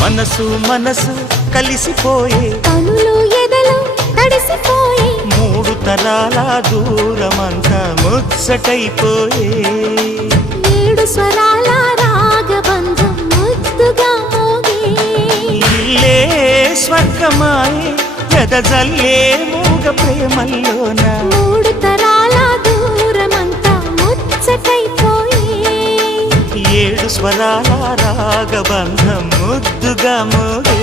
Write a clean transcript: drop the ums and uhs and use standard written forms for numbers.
మనసు మనసు కలిసిపోయే కనులు ఎదలు తడిసిపోయే మూడు తరాల దూరమంతా ముచ్చటైపోయే ఏడు స్వరాల రాగబంధం ముద్దుగా మోగే ఇల్లే స్వర్గమాయే ఎదజల్లే మూగ ప్రేమల్లోన మూడు తరాల దూరమంతా ముచ్చటైపోయే ఏడు స్వరాల రాగబంధం ముద్దుగా మోగే